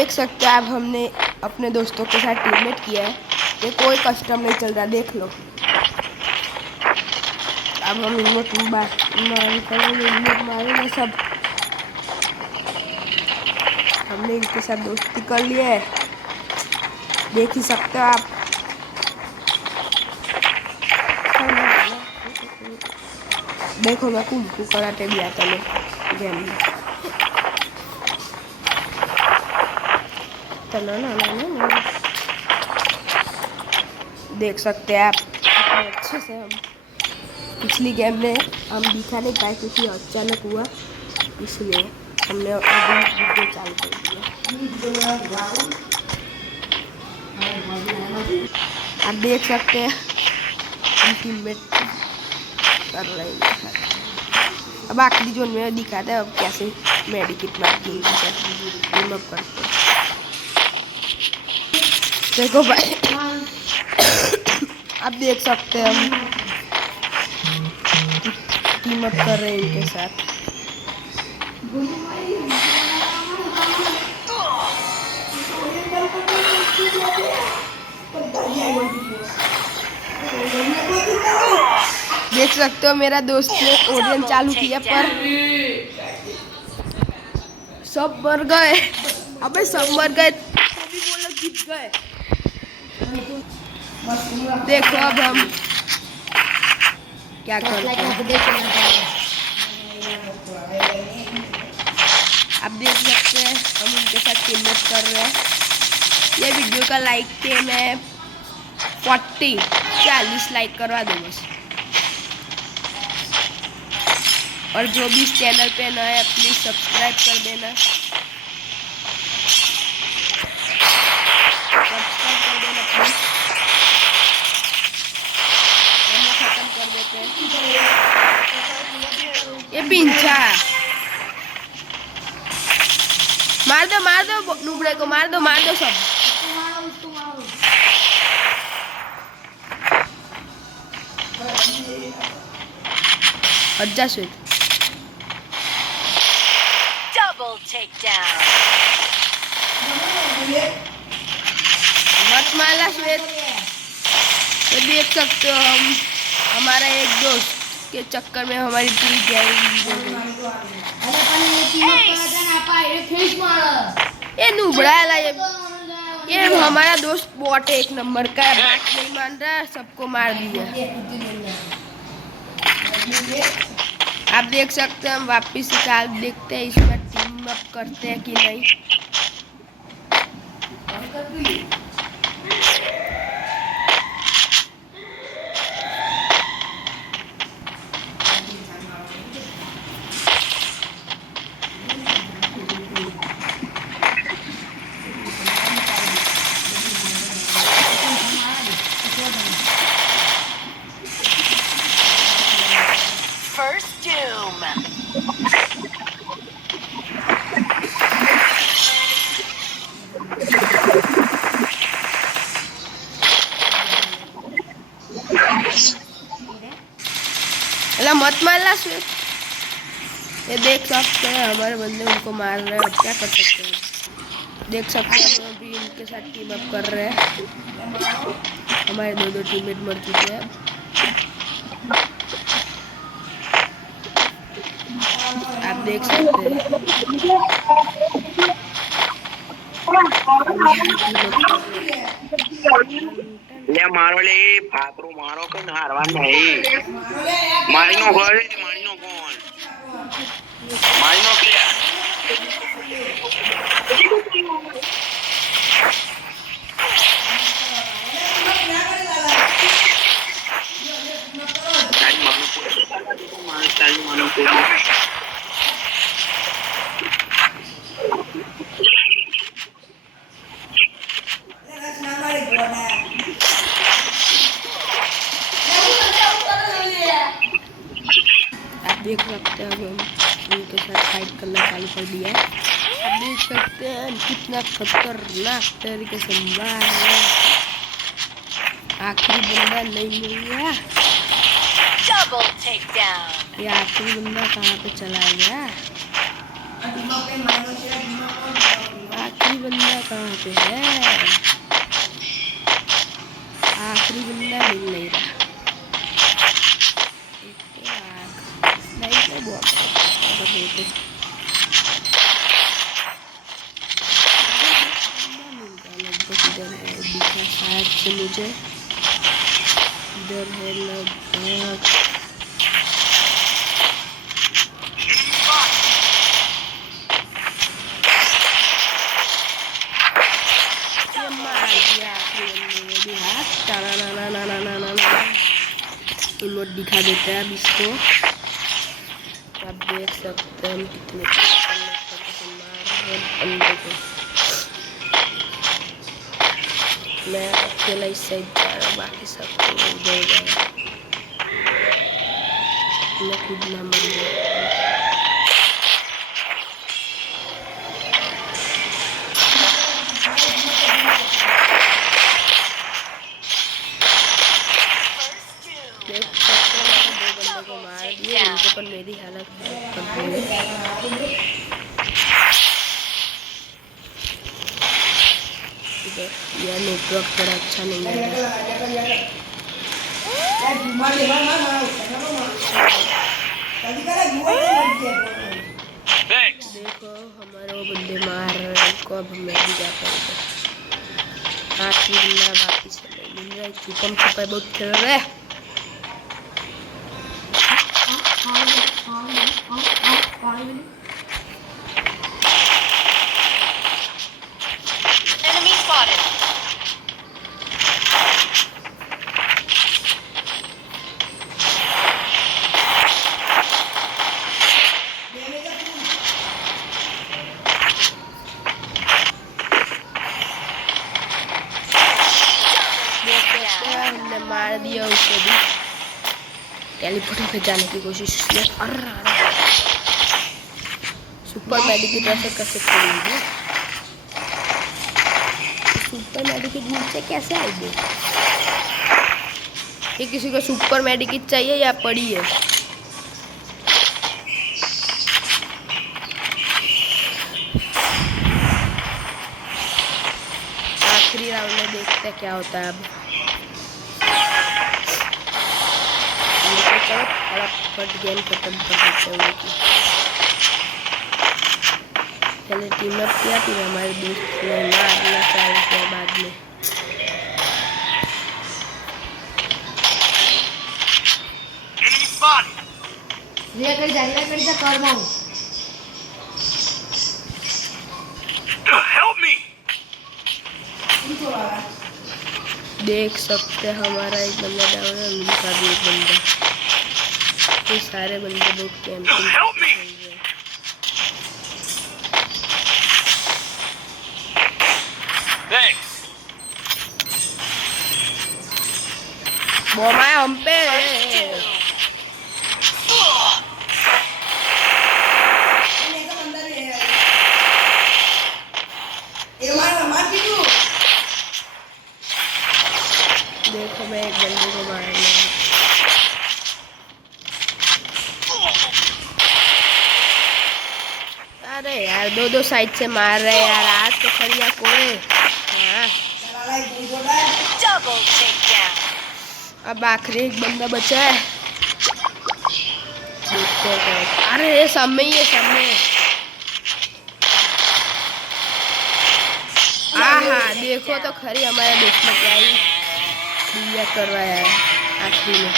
देख सकते हैं आप, हमने अपने दोस्तों के साथ टीममेट किया है। ये कोई कस्टम नहीं चल रहा, देख लो। अब हम इमोट मारेंगे सब। हमने इनके साथ दोस्ती कर लिया है, देख ही सकते हो आप। देखो मैं कुंफू कराटे भी आता है गेम में। देख सकते हैं आप अच्छे से। हम पिछली गेम में हम दिखा नहीं पाए क्योंकि अचानक हुआ, इसलिए हमने अभी वीडियो चालू कर दिया। आप देख सकते हैं हम टीममेट कर रहे हैं। अब आखिरी जोन में दिखाता है अब कैसे मेडिकेट मार टीम अप करते हैं। देखो भाई आप देख सकते हैं हम टीम अप कर रहे हैं इनके साथ। देख सकते हो मेरा दोस्त ने ओरियन चालू किया पर सब मर गए। अबे सब मर गए तो भी वो लोग जीत गए। देखो अब हम क्या करते हैं। आप देख सकते हैं हम उनके साथ टीममेट कर रहे हैं। ये वीडियो का लाइक पे मैं 40 लाइक करवा दूँ बस। और जो भी इस चैनल पे नया है प्लीज सब्सक्राइब कर देना। खत्म कर देते हैं ये पिंचा। मार दो नुबड़े को, मार दो सब। अच्छा श्वेत डबल टेकडाउन। मत मारना श्वेत। तो देख सकते हो हम हमारा एक दोस्त के चक्कर में हमारी पूरी गैंग हो गई। ये नुबड़ा है ये हमारा दोस्त बॉट एक नंबर का है, बात नहीं मान रहा, सबको मार दिया। आप देख सकते हैं हम वापिस से चाल देखते हैं इसमें टीम अप करते हैं कि नहीं। First doom. अला मत मारना श्वेत। ये देख सकते हैं हमारे बंदे उनको मार रहे हैं, अब क्या कर सकते हैं। देख सकते हैं हम अभी इनके साथ टीम अप कर रहे हैं। हमारे दो टीममेट मर चुके हैं। आप देख सकते हैं ले मारो ले फाकरू मारो कौन हारवा नहीं मारिनो गोल मारिनो कौन मारिनो क्या ताली मानो देख सकते हैं अब हम उनके साथ फाइट करना चालू कर दिया है। आप देख सकते हैं कितना खतरनाक तरीके से मार रहे हैं। आखिरी बंदा नहीं मिल गया। Double takedown. ये आखिरी बंदा कहाँ पे चला गया? आखिरी बंदा कहाँ पे है? आखिरी बंदा मिल नहीं रहा। नहीं तो बहुत इधर है दिखा शायद से मुझे। इधर है लगभग इमोट दिखा देते हैं अब इसको। आप देख सकते हैं कितने अंडे को। मैं अकेला इस साइड जा रहा हूँ, बाकी सब उधर गए। मैं खुद ना मर गया। देख सकते हैं मैंने 2 बंदों को मार दिया, इनके पर मेरी हालत यह नेटवर्क थोड़ा अच्छा नहीं है। देखो हमारे वो बंदे मार रहे हैं इनको, अब हमें भी जा पाएंगे। आखिरी बंदा वापिस मिल रहा है। छुपम छुपाई बहुत खेल रहे हैं। Enemy spotted. हमने मार दिया उसे भी। टेलीपोर्टर पे जाने की कोशिश की। सुपर मेडिकेट ऐसे कैसे करेंगे? सुपर मेडिकेट नीचे कैसे आएगी? ये किसी को सुपर मेडिकेट चाहिए या पड़ी है? आखिरी राउंड में देखते हैं क्या होता है। अब फटाफट गेम खत्म कर देते हैं उनकी। पहले टीम अप किया, फिर हमारे दोस्त ने मारना चालू किया बाद में। देख सकते हैं हमारा एक बंदा डाउन है, उनका भी एक बंदा। ये सारे बंदे लोग कैंपिंग कर रहे हैं। बॉम आया हम पे। देखो मैं एक बंदे को मार रहा हूँ। अरे यार 2 साइड से मार रहे यार। आज तो खड़िया कोई। हाँ Double takedown. अब आखिरी एक बंदा बचा है। देखते हैं क्या। अरे ये सब में ही है, सब में। आहा देखो तो खरी हमारे दोस्त में क्या ही कर रहा है आखिरी में।